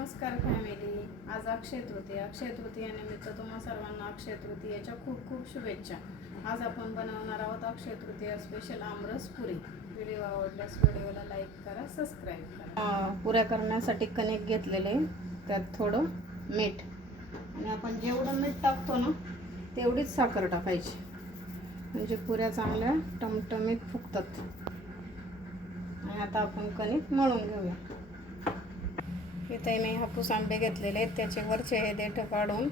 नमस्कार फॅमिली. आज अक्षय तृतीयानिमित्त तुम्हा सर्वांना अक्षय तृतीयेच्या खूप खूप शुभेच्छा. आज आपण बनवणार आहोत अक्षय तृतीया स्पेशल आमरस पुरी. व्हिडिओ आवडल्यास व्हिडिओला लाईक करा, सबस्क्राईब करा. पुऱ्या करण्यासाठी कणिक घेतलेले, त्यात थोडं मीठ आणि आपण जेवढं मीठ टाकतो ना तेवढीच साखर टाकायची, म्हणजे पुऱ्या चांगल्या टमटमीत फुगतात. आणि आता आपण कणिक मळून घेऊया. इथे मी हापूस आंबे घेतलेले आहेत, त्याचे वरचे हे देठ काढून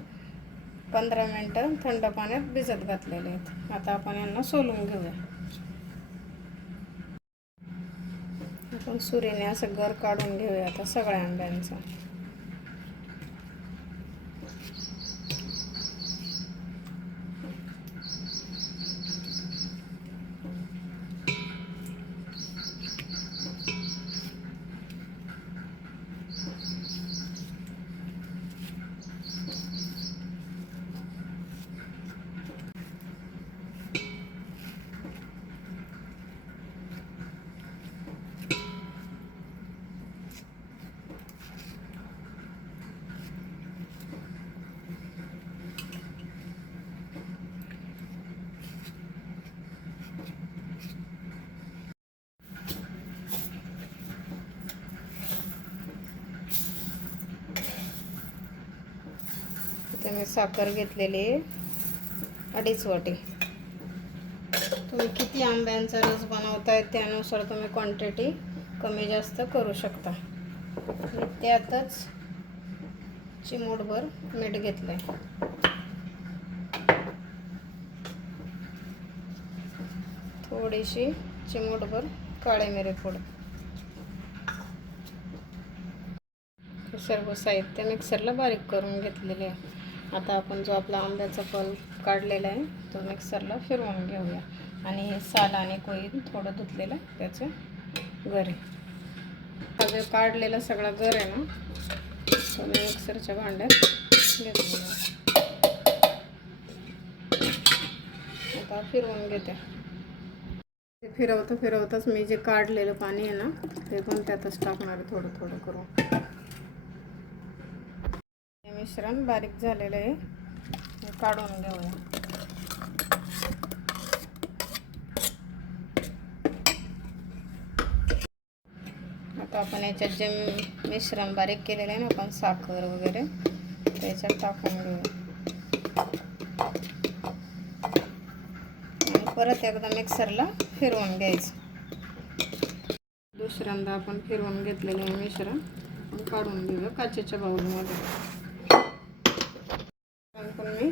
15 मिनटं थंड पाण्यात भिजत घातलेले आहेत. आता आपण यांना सोलून घेऊया. आपण सुरीने असं गर काढून घेऊया आता सगळ्या आंब्यांचा. इथे मी साखर घेतलेली आहे 2.5 वाटी. तुम्ही किती आंब्यांचा रस बनवताय त्यानुसार तुम्ही क्वांटिटी कमी जास्त करू शकता. त्यातच चिमूटभर मीठ घेतलंय. थोडीशी चिमूटभर काळे मिरे पूड. सर्व साहित्य मिक्सरला बारीक करून घेतलेले आहे. आता आपण जो आपला आंब्याचा पल्प काढलेला आहे तो मिक्सरला फिरवून घेऊया. आणि हे साल आणि कोई थोडं धुतलेलं त्याचे गर. हा जो काढलेला सगळा गर आहे ना तो मी मिक्सरच्या भांड्यात घेतलेला. आता फिरवून घेते. फिरवताच मी जे काढलेलं पाणी आहे ना ते पण त्यातच टाकणार आहे, थोडं थोडं करून. हे मिश्रण बारीक झालेलं आहे, हे काढून घेऊया. आता आपण याच्यात जे मिश्रण बारीक केलेलं आहे ना आपण साखर वगैरे त्याच्यात टाकून घेऊया. आणि परत एकदा मिक्सरला फिरवून घ्यायचं. दुसऱ्यांदा आपण फिरवून घेतलेलं आहे मिश्रण काढून घेऊया काचेच्या बाउलमध्ये. पण मी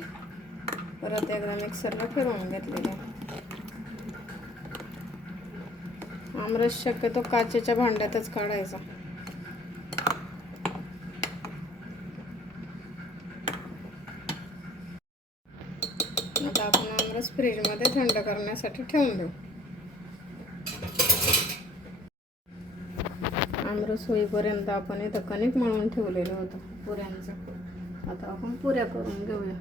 परत एकदा मिक्सरला फिरवून घेतलेलं आहे. आमरस शक्यतो काचेच्या भांड्यातच काढायचा. आता आपण आमरस फ्रीजमध्ये थंड करण्यासाठी ठेवून देऊ. आमरस होईपर्यंत आपण इथं कणिक मळून ठेवलेलं होतं पुऱ्यांचं. आता आपण पुऱ्या करून घेऊया.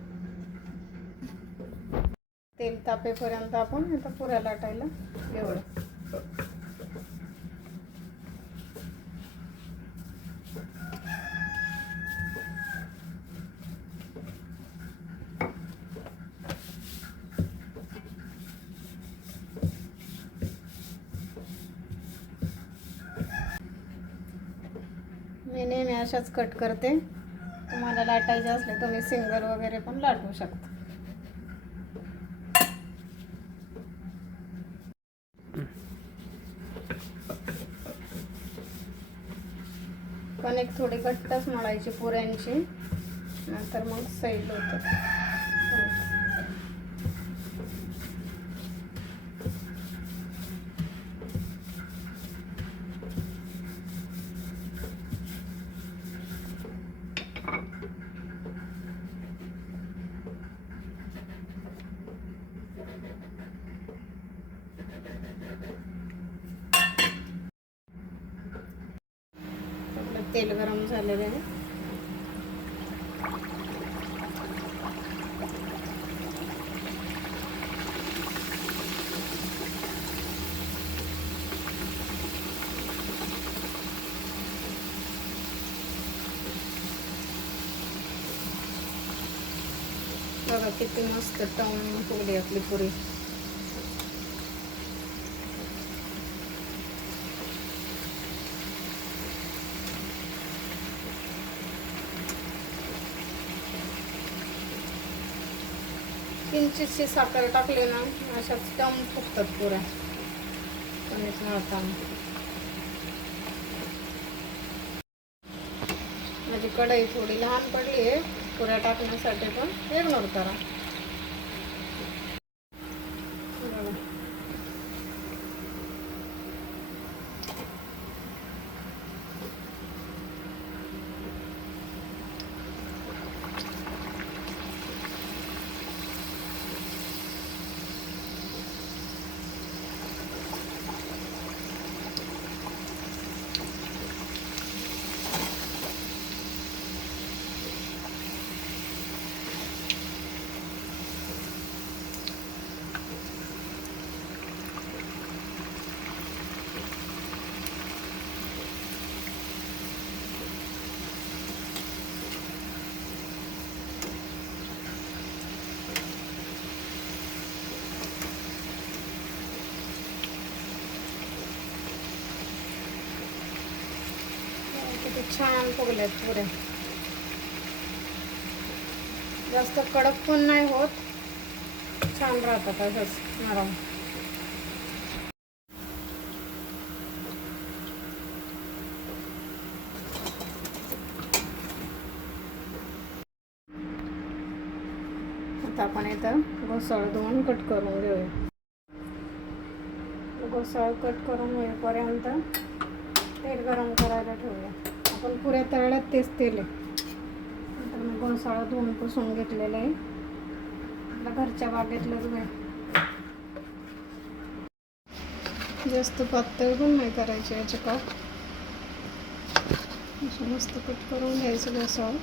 तेल तापेपर्यंत आपण इथं पुऱ्या लाटायला घेऊया. मी नेहमी अशाच कट करते. तुम्हाला लाटायचे असले तुम्ही सिंगल वगैरे पण लाटू शकता. कणिक थोडी घट्टच मळायची पुऱ्यांची, नंतर मग सैल होतं. तेल गरम झालेलं आहे. बघा किती मस्त टवून फुगली आपली पुरी. किंचितशी साखर टाकली ना अशाच टम फुगतात पुऱ्या कणिक मळताना. माझी कढई थोडी लहान पडली आहे पुऱ्या टाकण्यासाठी, पण इग्नोर करा. किती छान फुगल्यात पुऱ्या. जास्त कडक पण नाही होत, छान राहतात असंच नरम. आता आपण इथं घोसाळ धुवून कट करून घेऊया. घोसाळ कट करून होईपर्यंत तेल गरम करायला ठेवूया. आपण पुऱ्या तळल्यात तेच तेल आहे. नंतर मी घोसाळा धुवून पुसून घेतलेलं आहे. आपल्या घरच्या बागेतलंच आहे. जास्त पातळ पण नाही करायचे याचे काप. असं मस्त कट करून घ्यायचं घोसाळ.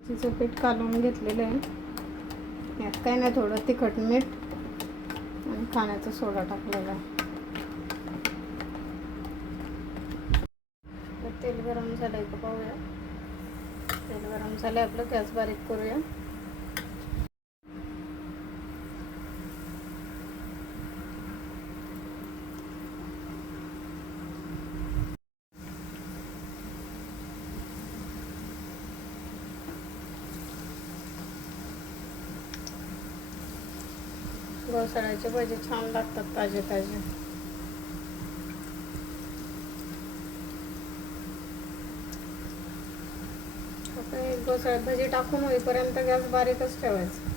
तिचं पीठ कालवून घेतलेलं आहे. यात काय नाही, थोडं तिखट मीठ आणि खाण्याचा सोडा टाकलेला आहे. तेल गरम झालंय का पाहूया. तेल गरम झालंय आपलं, गॅस बारीक करूया. घोसाळ्याचे भजे छान लागतात ताजे ताजे. आपण घोसाळ्यात भजी टाकून होईपर्यंत गॅस बारीकच ठेवायचा.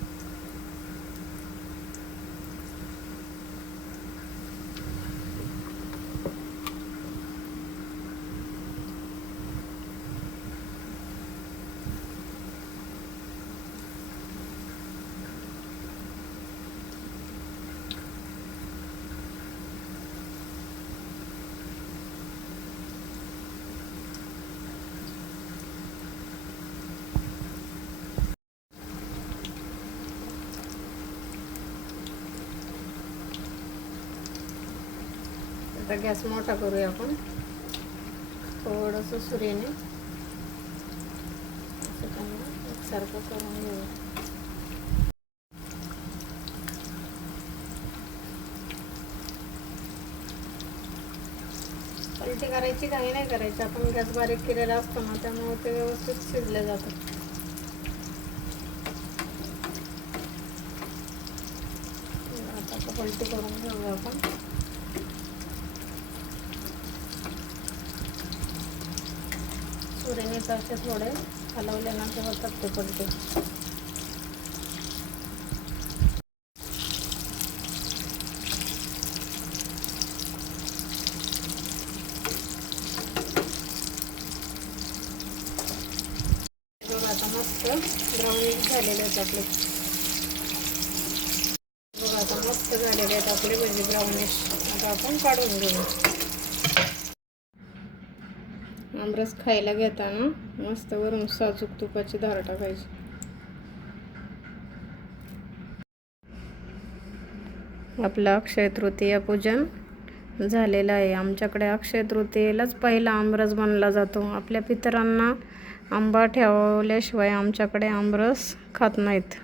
आता गॅस मोठा करूया आपण. थोडंसं सुरीने असं त्यांना एकसारखं करून घेऊया. पलटी करायची काही नाही करायची. आपण गॅस बारीक केलेला असतो ना, त्यामुळे ते व्यवस्थित शिजले जातात. आता पलटी करून घेऊया आपण. सुरीने असे थोडे हलवले ना की होतात ते पलटे. आता मस्त ब्राउनिश झालेले आहेत आपले. बघा आता मस्त झालेले आहेत आपले भजी ब्राउनिश. आता आपण काढून घेऊ. आमरस खायला घेताना मस्त वरून साजूक तुपाची धार टाकायची. आपलं अक्षय तृतीया पूजन झालेलं आहे. आमच्याकडे अक्षय तृतीयेलाच पहिला आमरस बनला जातो. आपल्या पितरांना आंबा ठेवल्याशिवाय आमच्याकडे आमरस खात नाहीत.